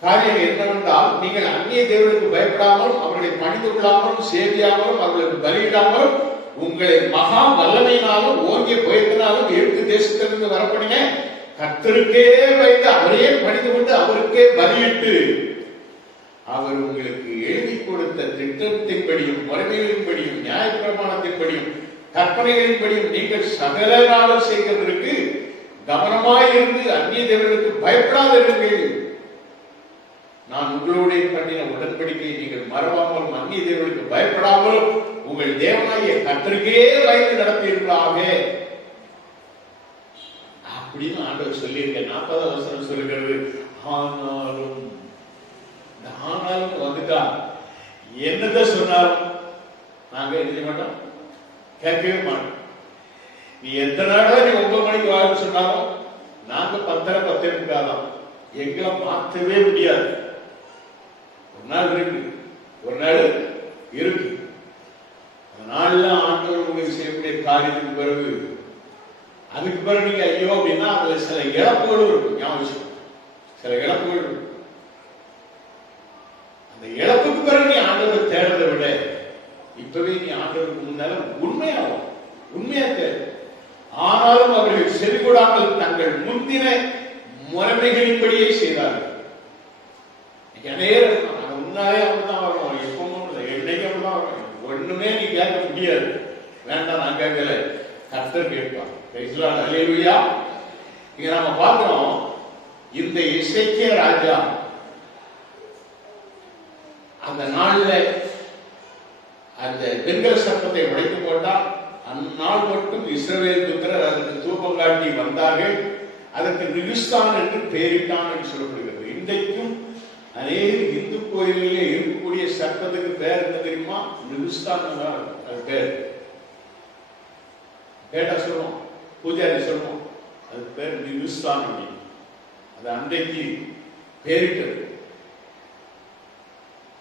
காரியம் என்னவென்றால், நீங்கள் அந்நிய தேவனுக்கு பயப்படாமலும் அவர்களை பணிந்து கொள்ளாமலும் சேவியாமலும் அவர்களுக்கு பலியிடாமலும் உங்களை மகா வல்லமையினாலும் ஓங்கிய பயத்தினாலும் எட்டு தேசத்திலிருந்து வரப்படின கர்த்தருக்கே வைத்து அவரையே பணிந்து கொண்டு அவருக்கே பலியிட்டு அவர் உங்களுக்கு எழுதி கொடுத்த திட்டத்தின்படியும் முறைமைகளின்படியும் நியாய பிரமாணத்தின்படியும் கற்பனைகளின்படியும் நீங்கள் சகல நாளும் செய்வதற்கு கவனமாயிருந்து அந்நிய தேவர்களுக்கு பயப்படாதிருங்கள். நான் உங்களோட பண்ணின உடன்படிக்கையை நீங்கள் மறவாமல் அந்நிய தேவர்களுக்கு பயப்படாமல் உங்கள் தேவனாகிய கர்த்தருக்கே பயந்து நடப்பீர்களாக அப்படின்னு ஆண்டவர் சொல்லியிருக்க. 40வது வசனம் சொல்லுகிறது, ஆனாலும் வந்துட்டா என்னதான் சொன்னாலும் நாங்க எழுத மாட்டோம், கேட்கவே மாட்டோம். நீ எத்தனை நாள் நீ 9 மணிக்கு வாங்க சொன்னாலும் நாங்க 10:30 எங்களை மாற்றவே முடியாது. ஒரு நாள் இருக்கு, ஒரு நாள் இருக்கு. அதனால ஆண்டவர் உங்களுக்கு செய்யக்கூடிய காரியத்துக்கு பிறகு அதுக்கு பிறகு நீங்க ஐயோ அப்படின்னா அதுல சில இழப்புகளும் இருக்கும். ஞாபகம், சில இழப்புகள் இருக்கும். அந்த இழப்புக்கு பிறகு நீ ஆண்டவரை தேடுறதை விட இப்பவே நீ ஆண்டவருக்கு முன்னால உண்மையா தேடு. ஆனாலும் அவர்கள் செவிகொடாமல் தங்கள் முந்தின முறைமைகளின்படியே செய்தார்கள். முன்னாலே அப்படிதான் வரும், எப்பவும் என்னைக்கு அப்படிதான் வரும். ஒண்ணுமே நீ கேட்க முடியாது, வேண்டாம் நான் கேட்கல, கர்த்தர் கேட்பான். அல்லேலூயா. இங்க நாம பார்க்கிறோம், இந்த எசேக்கியா ராஜா அந்த நாள்ல அந்த வெண்கல சர்ப்பத்தை உடைத்து போட்டால் அந்நாள் மட்டும் இஸ்ரவேல் புத்திரர் அதற்கு தூபம் காட்டி வந்தார்கள். அதற்கு நிகுஸ்தான் என்று பெயரிட்டான் என்று சொல்லப்படுகிறது. இன்றைக்கும் அநேக இந்து கோயில்களிலே இருக்கக்கூடிய சர்ப்பத்துக்கு பேர் என்ன தெரியுமா? நிகுஸ்தான். அது பேர் கேட்டா சொல்லுவோம், பூஜாரி சொல்லுவோம், அது பேர் நிகுஸ்தான். அது அன்றைக்கு பேரிட்டது.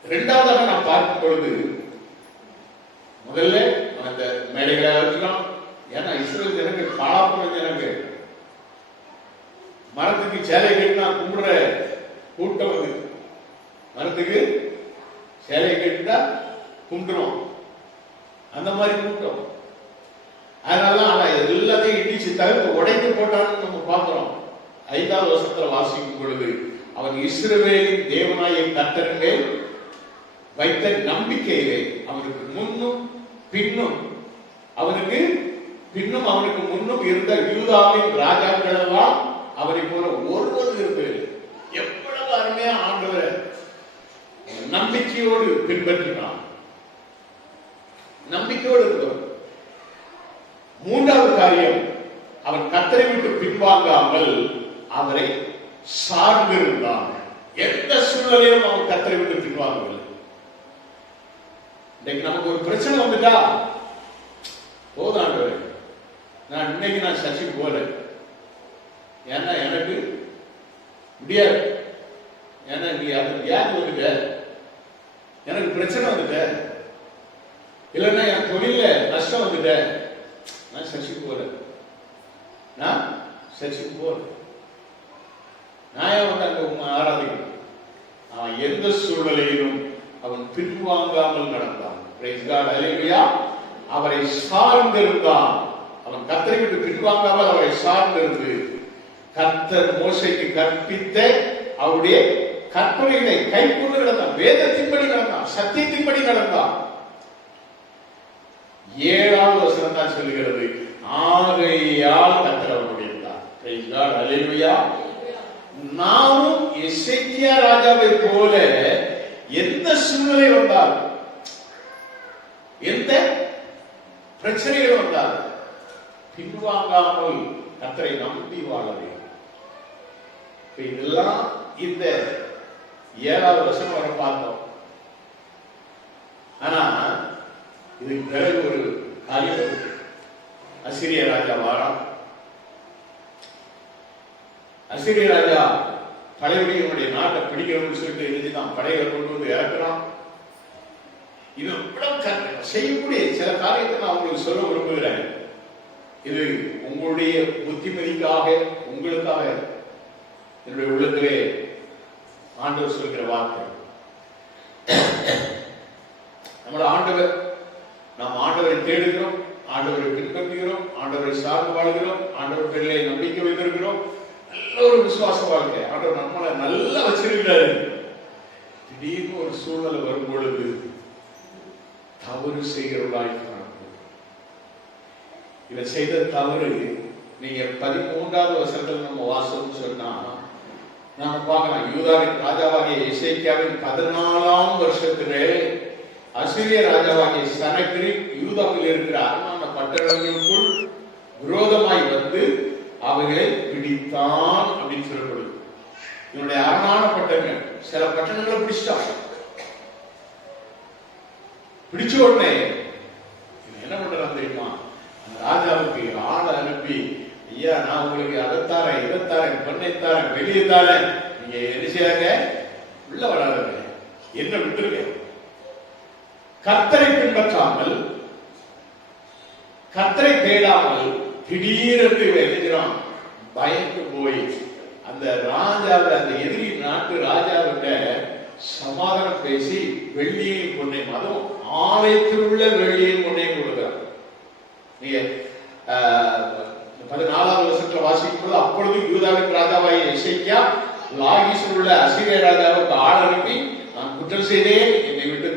இரண்டாவதாக நாம் பார்க்கும் பொழுது, முதல்ல அந்த மேடைகளை வச்சுக்கலாம். ஏன்னா இஸ்ரேல் ஜனங்கள் காலாப்புற ஜனங்கள், மரத்துக்கு சேலை கட்டினா கும்பிடுற கூட்டம். அது மரத்துக்கு சேலை கட்டிட்டா கும்பிடுறோம், அந்த மாதிரி கூட்டம். அதனால எல்லாத்தையும் இடிச்சு தவிர்த்து உடைத்து போட்டான்னு நம்ம பார்க்கிறோம். 5வது வசனத்துல வாசிக்கும் பொழுது, அவன் இஸ்ரவேலின் தேவனாகிய கர்த்தரின் மேல் வைத்த நம்பிக்கையிலே அவனுக்கு முன்னும் பின்னும் அவனுக்கு முன்னும் இருந்த யூதாவின் ராஜாக்கள் எல்லாம் அவரை போல ஒருவர் இருந்தது. எவ்வளவு அருமையா ஆண்டவர் நம்பிக்கையோடு பின்பற்றினான், நம்பிக்கையோடு இருந்தவர். 3வது காரியம், அவன் கர்த்தரை விட்டு பின்வாங்காமல் அவரை சார்ந்திருந்தான். எந்த சூழ்நிலையும் அவன் கர்த்தரை விட்டு பின்வாங்கவில்லை. இன்னைக்கு நமக்கு ஒரு பிரச்சனை வந்துட்டா போதாண்டவர், நான் இன்னைக்கு சர்ச்சைக்கு போல, ஏன்னா எனக்கு முடியாது, ஏன்னா நீ யாருக்கு வந்துட்ட, எனக்கு பிரச்சனை வந்துட்ட, இல்லைன்னா என் தொழில நஷ்டம் வந்துட்ட, நான் சர்ச்சைக்கு போல, நான் சர்ச்சைக்கு போல. நான் வந்து அங்க ஆராதிக்கணும். அவன் எந்த சூழ்நிலையிலும் அவன் பின்வாங்காமல் நடந்தான். அவரை சார்ந்திருந்தான். அவன் கர்த்தரை விட்டு பின்வாங்காமல் அவரை சார்ந்திருந்து கர்த்தர் மோசேக்கு கற்பித்த அவருடைய கற்பனைகளை கைக்கொண்டு நடந்தான். வேதத்தின்படி நடந்தான், சத்தியத்தின்படி நடந்தான். 7வது வசனம் தான் சொல்லுகிறது, ஆகையால் கர்த்தர் அவனுடைய நாமும் எசேக்கியா ராஜாவை போல எந்த சூழ்நிலை வந்தால், எந்த பிரச்சனைகள் வந்தால் பின்வாங்காமல் கர்த்தரை நம்பி வாழ வேண்டும். இதெல்லாம் இந்த 7வது வசனம் வரை பார்த்தோம். ஆனா இதுக்கு பிறகு ஒரு காரியம், அசிரிய ராஜா வாரான். அசிரிய ராஜா படையுடைய நாட்டை பிடிக்கணும்னு சொல்லிட்டு எழுதிதான் படைகளை கொண்டு வந்து இறக்குறான். இது செய்யக்கூடிய சில காரியத்தை நான் உங்களுக்கு சொல்ல விரும்புகிறேன். இது உங்களுடைய புத்திமதிக்காக, உங்களுக்காக என்னுடைய உள்ளத்திலே ஆண்டவர் சொல்கிற வார்த்தை. நம்மளோட ஆண்டவர், நாம் ஆண்டவரை தேடுகிறோம், ஆண்டவரை பின்பற்றுகிறோம், ஆண்டவரை சார்ந்து வாழ்கிறோம், ஆண்டவர் பேரிலே நம்பிக்கை வைத்திருக்கிறோம். நல்ல ஒரு விசுவாச வாழ்க்கை ஆண்டவர் நம்மளை நல்லா வச்சிருக்கிறாரு. திடீர்னு ஒரு சூழ்நிலை வரும் பொழுது தவறு செய்கிறவர்களாய் காணப்படும். இவர் செய்த தவறு நீங்க 13வது வசனத்துல நம்ம வாசம் சொன்னா நாம பார்க்கலாம், யூதாவின் ராஜாவாகிய எசேக்கியாவின் 14ஆம் வருஷத்திலே அசீரிய ராஜாவாகிய சனகெரிப் யூதாவில் இருக்கிற அரணான பட்டணங்களுக்குள் விரோதமாய் வந்து அவைகளை பிடித்தான் அப்படின்னு சொல்லப்படுது. இவனுடைய அரணான பட்டணங்கள் சில பட்டணங்களை பிடிச்சிட்டான். பிடிச்ச உடனே என்ன பண்றான் தெரியுமா? அந்த ராஜாவுக்கு ஆளை அனுப்பி, ஐயா நான் உங்களுக்கு அதைத்தாரேன் இதைத்தாரேன் பொண்ணைத்தாரேன் வெளியே தாரேன், நீங்க என்ன செய்யாங்க, உள்ள வராதுங்க, என்ன விட்டுருங்க. கர்த்தரை பின்பற்றாமல் கர்த்தரை தேடாமல் திடீரென்று எழுதுகிறான். பயந்து போய் அந்த ராஜாவை, அந்த எதிரி நாட்டு ராஜாவிட்ட சமாதானம் பேசி வெள்ளியையும் பொன்னையும், அதுவும் ஆலயத்தில் உள்ள வெள்ளியையும் பொன்னையும் கொடுக்கிறார். நீங்க 14வது வருஷத்துல வாசிக்கும் போது, அப்பொழுது யூதாவின் ராஜாவாகிய எசேக்கியா லாகீசில் உள்ள அசீரிய ராஜாவுக்கு ஆள் அனுப்பி, நான் குற்றம் செய்தேன், என்னை விட்டு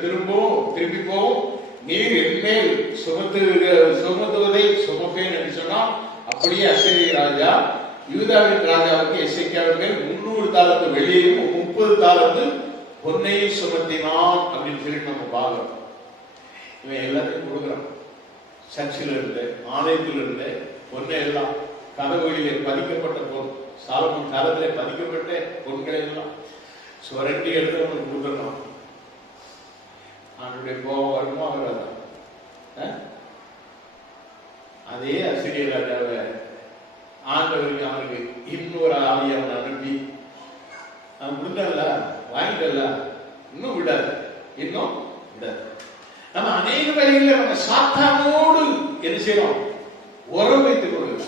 திருப்பி போவும், நீர் என்மேல் சுமத்துவதை சுமப்பேன் என்று சொன்னால், அப்படியே அசீரிய ராஜா யூதாவின் ராஜாவுக்கு எசேக்கியாவின் மேல் 300 தாலந்து வெள்ளியையும் 30 தாலந்து பொன்னையும் சுமத்தினான் அப்படின்னு சொல்லி நம்ம பார்க்கிறோம். இவன் எல்லாத்தையும் கொடுக்குறான். சர்ச்சில் இருந்து, ஆலயத்தில் இருந்து பொன்னை எல்லாம், கதவுகளிலே பதிக்கப்பட்ட பொன், சாலமோன் காலத்திலே பதிக்கப்பட்ட பொன்களை எல்லாம் சுரண்டி எடுத்து அவனுக்கு கொடுத்துடணும். அவனுடைய கோபம் வருமா வராதா? அதே அசீரிய ராஜாவை ஆண்டவருக்கு அவனுக்கு இன்னொரு ஆவியை அவனை அனுப்பி, அவன் விடல, வாங்கிட்டல, இன்னும் விடாது, இன்னும் விடாது. நம்ம அநேக வேளைகளில் நம்ம சாத்தானோடு என்ன செய்யறோம்? உறவு வைத்துக் கொள்ளுங்க.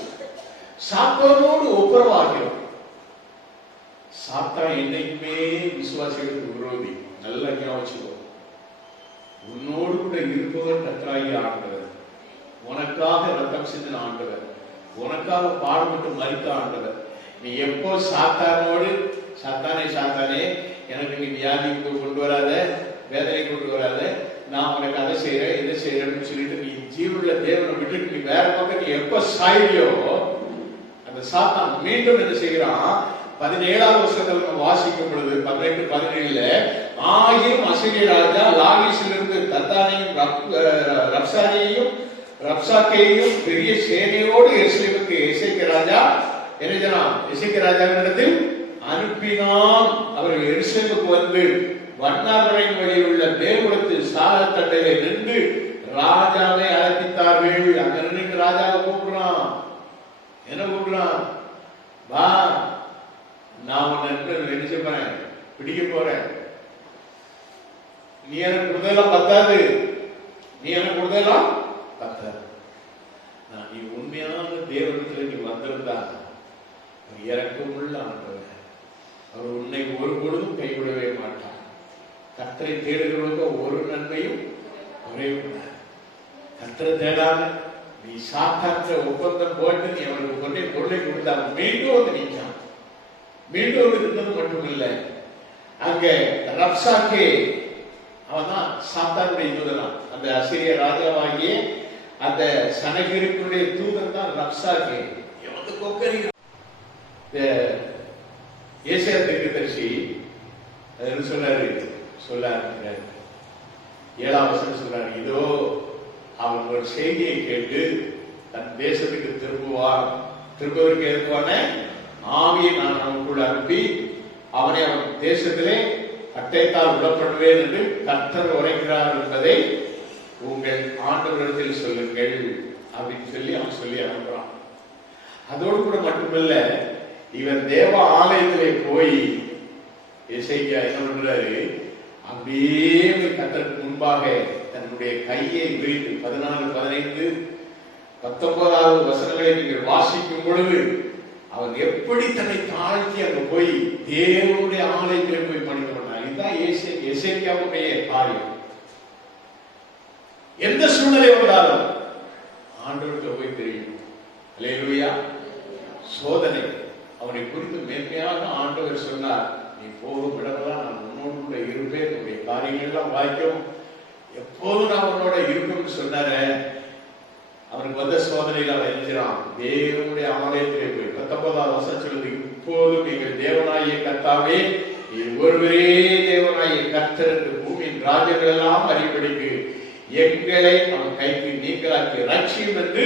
சாத்தானோடு ஒப்புரவாகிறோம். சாத்தான் என்னைக்குமே விசுவாசிகளுக்கு விரோதி. நல்லா ஞாபகம், உன்னோடு கூட இருப்பவர் கர்த்தராகிய ஆண்டவர், உனக்காக ரத்தம் சிந்தின ஆண்டவர், உனக்காக பாடுபட்டு மரித்த ஆண்டவர். நீ எப்போ சாத்தானோடு, சாத்தானே எனக்கு நீ வியாதி கொண்டு வராத, வேதனை கொண்டு வராத, நான் உனக்கு அதை செய்யறேன் இதை செய்யறேன்னு சொல்லிட்டு நீ ஜீவனுள்ள தேவனை விட்டுட்டு நீ வேற பக்கம் நீ எப்ப சாயிலையோ, அந்த சாத்தான் மீண்டும் என்ன செய்கிறான்? 17வது வருஷத்துல நம்ம வாசிக்கும் பொழுது 18-17 ஆகியும் அசீரிய ராஜா லாகீசிலிருந்து தத்தானையும் ரப்சாக்கேயையும் பெரிய சேனையோடு எருசலேமுக்கு எசேக்கியா ராஜா என்ன செய்தான்? எசேக்கியா ராஜாவினிடத்தில் அனுப்பினான். அவர்கள் எருசலேமுக்கு வந்து வண்ணாரணையின் வழியில் உள்ள மேல்குளத்து சாகத்தண்டையிலே நின்று ராஜாவை அழைப்பித்தார்கள். அங்க நின்று ராஜாவை கூப்பிடுறான். என்ன கூப்பிடுறான்? வா, நான் உன்னை என்ன செய்றேன்? பிடிக்க போறேன். நீ எனக்கு கொடுத்ததெல்லாம் பத்தாது, நீ எனக்கு கொடுத்ததெல்லாம் பத்தாது. நான் நீ உண்மையான தேவனத்தில் நீ வந்திருந்தா, இறக்கமுள்ள ஆண்டவர், அவர் உன்னை ஒரு பொழுதும் கைவிடவே மாட்டார். கர்த்தரை தேடுகிறவர்களுக்கு ஒரு நன்மையும் குறைவுண்டார். கர்த்தரை தேடாத நீ சாத்தான்ற ஒப்பந்தம் போட்டு நீ அவனுக்கு பொருளை கொடுத்தா மீண்டும் வந்து நிற்கான். மீண்டும் வந்து நின்றது மட்டுமில்லை, அங்க ரப்சாக்கே அவன் தான் சாத்தானுடைய தூதன். அந்த அசீரிய ராஜாவாகிய அந்த சனகெரிப்புடைய தூதன் தான் ரப்சாக்கே. வந்து கொக்கரி ஏசாயா தீர்க்கதரிசி சொல்றாரு, சொல்ல ஆரம்பிக்கிறார். 7ஆம் வசனம் சொல்றாரு, இதோ அவன் ஒரு செய்தியை கேட்டு தன் தேசத்துக்கு திரும்புவதற்கு ஏற்பான ஆவியை நான் அவனுக்குள்ள அனுப்பி அவனை அவன் தேசத்திலே கட்டைத்தால் விடப்படுவேன் என்று கர்த்தர் உரைக்கிறார் என்பதை உங்கள் ஆண்டவரிடத்தில் சொல்லுங்கள் அப்படின்னு சொல்லி அவன் சொல்லி அனுப்புறான். அதோடு கூட மட்டுமல்ல, இவன் தேவ ஆலயத்திலே போய் எசேக்கியா என்ன பண்றாரு? அப்படியே கர்த்தருக்கு முன்பாக தன்னுடைய கையை விரித்து 14, 15, 19வது வசனங்களை நீங்கள் வாசிக்கும் பொழுது அவன் எப்படி தன்னை தாழ்த்தி அங்க போய் தேவனுடைய ஆலயத்திலே போய் பணிந்து பண்ணார். இதுதான் எசேக்கியாவுடைய காரியம். எந்த சூழ்நிலை வந்தாலும் ஆண்டவருக்கு போய் தெரியும். அல்லேலூயா. சோதனை அவனை குறித்து மேன்மையாக ஆண்டவர் சொன்னார், நீ போகும் இடமெல்லாம் நான் உன்னோடு கூட இருப்பேன், உன்னுடைய காரியங்கள் எல்லாம் வாய்க்கும், எப்போதும் நான் உன்னோட இருக்கும்னு சொன்னார. அவனுக்கு வந்த சோதனையில் அவன் எழுதுகிறான், தேவனுடைய ஆலயத்திலே போய் 19வது வசனம் சொல்லுது, இப்போதும் எங்கள் தேவனாகிய கர்த்தாவே ஒருவரே தேவனாகிய கர்த்தர் என்று பூமியின் ராஜ்யங்கள் எல்லாம் அறிபடிக்கு எங்களை அவன் கைக்கு நீங்களாக்கி ரட்சியும் என்று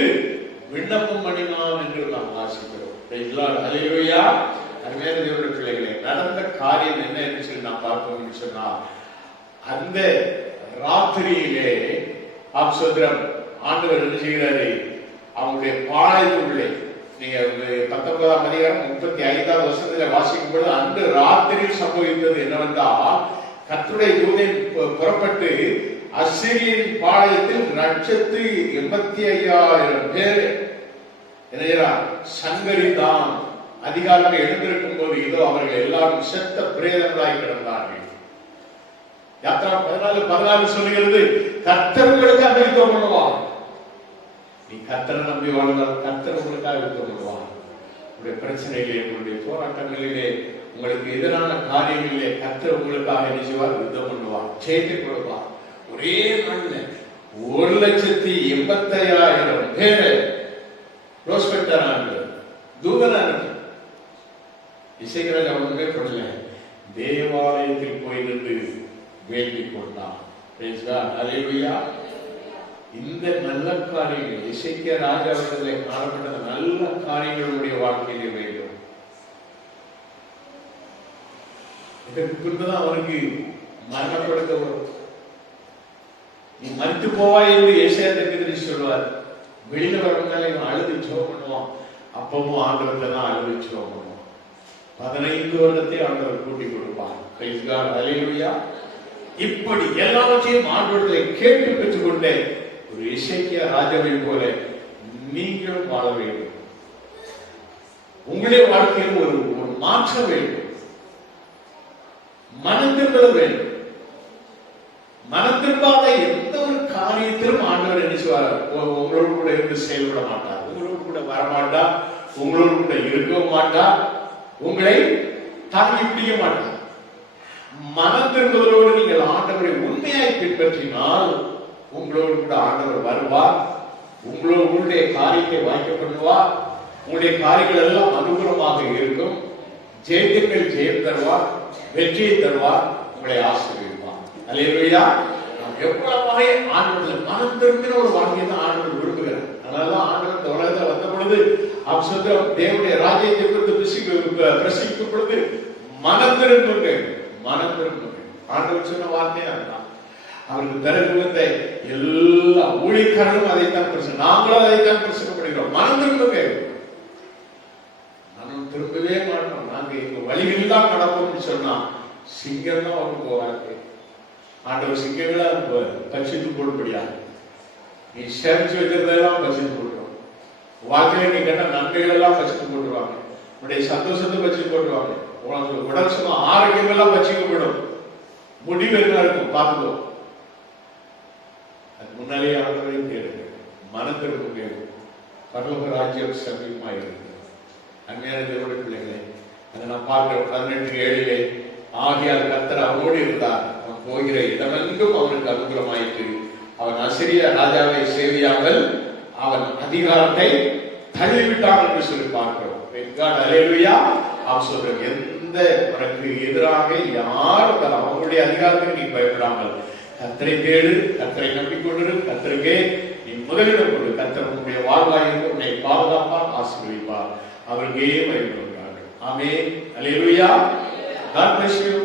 விண்ணப்பம் பண்ணினான் என்று நாம் வாசிக்கிறோம். ஹல்லேலூயா. அருமையான தேவனுடைய பிள்ளைகளே, நடந்த காரியம் என்ன என்று சொல்லி நாம் பார்ப்போம் சொன்னா, அந்த ராத்திரியிலே ஆப்சோத்திரம் ஆண்டவர் என்ன செய்கிறாரு, அவங்களுடைய பாளையத்துள்ளே நீங்க 19ஆம் அதிகாரம் 35வது வசனத்துல வாசிக்கும் பொழுது அன்று ராத்திரியில் சம்பவித்தது என்னவென்றால், கர்த்தருடைய தூதன் புறப்பட்டு அசீரியன் பாளையத்தில் 185,000 பேர் என்ன சங்கரிதான். அதிகாரமே எழுந்திருக்கும் போது இதோ அவர்கள் எல்லாரும் செத்த பிரேதங்களாய் கிடந்தார்கள். யாத்ரா 14:14 சொல்லுகிறது, கர்த்தர் உங்களுக்காக யுத்தம் பண்ணுவார். நீ கர்த்தரை நம்பி வாழ்ந்தால் கர்த்தர் உங்களுக்காக யுத்தம் பண்ணுவார். உங்களுடைய பிரச்சனைகளே, உங்களுடைய போராட்டங்களிலே, உங்களுக்கு எதிரான காரியங்களிலே கர்த்தர் உங்களுக்காக என்ன செய்வார்? யுத்தம் பண்ணுவார், ஜெயத்தை கொடுப்பார். ஒரே நாள்ல 1,85,000 பேரை தூதனாக இசைக்கிறாங்க. ஒன்றுமே பண்ணல, தேவாலயத்தில் போய் நின்று வேண்டிக் கொண்டான். ஹல்லேலூயா. இந்த நல்ல காரியங்கள் இசைக்கிய ராஜாவிடத்திலே காணப்பட்ட நல்ல காரியங்களுடைய வாழ்க்கையிலே வேண்டும். இதற்கு பின்புதான் அவனுக்கு மரணப்படுத்த வரும். நீ மறித்து போவாய் என்று ஏசாயாவுக்கு சொல்வார். வெளியில வரனால இவன் அழுது ஜெபம் பண்ணுவான். அப்பவும் ஆண்டவர்ல தான் அழுது ஜெபம் பண்ணுவான். 15 வருடத்தை ஆண்டவர் கூட்டி கொடுப்பார். Praise God. ஹல்லேலூயா. இப்படி எல்லாவற்றையும் ஆண்டவர்களை கேட்டு பெற்றுக்கொண்டே ஒரு இசைக்கிய ராஜாவை போல நீங்கள் வாழ வேண்டும். உங்களுடைய வாழ்க்கையில் ஒரு மாற்றம் வேண்டும், மனம் திரும்ப வேண்டும். மனம் திரும்பாத எந்த ஒரு காரியத்திலும் ஆண்டவர் என்ன செய்வார்? உங்களோடு கூட இருந்து செயல்பட மாட்டார், உங்களோடு கூட வரமாட்டார், உங்களோடு கூட இருக்கவும் மாட்டார், உங்களை தாங்கி பிடிக்க மாட்டார். மனம் திரும்புவதோடு நீங்கள் ஆண்டவரை உண்மையாய் பின்பற்றினால் உங்களோடு கூட ஆண்டவர் வருவார், உங்களுடைய காரியத்தை வாய்க்க பண்ணுவார், உங்களுடைய காரியங்கள் எல்லாம் அனுகூலமாக இருக்கும், ஜெயத்திற்குள் ஜெயம் தருவார், வெற்றியை தருவார், உங்களை ஆசீர்வதிப்பார். அல்லேலூயா. எவ்வளவாக ஆண்டவர் மனம் திரும்பின ஒரு வாழ்க்கையை தான் ஆண்டவர் விரும்புகிறார். அதனாலதான் ஆண்டவர் உலகத்தில் வந்த பொழுது அவர் சொல்ற தேவனுடைய ராஜ்யத்தை குறித்து பிரசிக்கும் பொழுது மனம் திரும்புங்கள், மனம் திரும்புங்கள். ஆண்டவர் சொன்ன வார்த்தை அதுதான். அவருக்கு பிறகு எல்லா ஊழியக்காரர்களும் அதைத்தான் பிரச்சனை, நாங்களும் அதைத்தான் பிரச்சனைப்படுகிறோம். மனம் திரும்புங்கள். மனம் திரும்பவே மாட்டோம். நாங்க எங்க வழிகள் தான் நடப்போம்னு சொன்னா சிங்கம் தான் அவருக்கு போவாரு. ஆண்டவர் சிங்கங்களா பட்சித்து போடும்படியா நீ சேமிச்சு வைக்கிறதெல்லாம் பட்சித்து போட்டுருவாங்க. வாழ்க்கையில நீ கண்ட நன்மைகள் எல்லாம் பட்சித்து போட்டுருவாங்க. உன்னுடைய சந்தோஷத்தை பட்சித்து போட்டுருவாங்க. உனக்கு உடல் சும்மா ஆரோக்கியம் எல்லாம் பட்சிக்கப்படும். முடிவு என்ன இருக்கும் பார்த்துக்கோ. அது முன்னாலேயே ஆண்டவரையும் தேடுங்க, மனத்திற்கு பரலோக ராஜ்யம் சமீபமாக இருக்கு. அன்மையான தேவனுடைய பிள்ளைகளே, அதை நான் பார்க்கிறோம். 18:7 ஆகியால் கர்த்தர் அவனோடு இருந்தார், அவன் போகிற இடமெங்கும் அவனுக்கு அனுகூலமாயிற்று. அவன் அசிரிய ராஜாவை சேவியாமல் அவன் அதிகாரத்தை தள்ளிவிட்டான் என்று சொல்லி பார்க்கிறோம். அல்லேலூயா. அவன் சொல்ற எந்த உனக்கு எதிராக யார் அவங்களுடைய அதிகாரத்துக்கு நீ பயப்படாமல் கர்த்தரை தேடு, கர்த்தரை நம்பிக்கொண்டு கர்த்தருக்கே நீ முதலிடம் கொடு. கர்த்தர் உன்னுடைய வாழ்வாயிருந்து உன்னை பாதுகாப்பார், ஆசீர்வதிப்பார். அவருக்கே பயன்படுகிறார்கள். ஆமென். அல்லேலூயா. God bless you.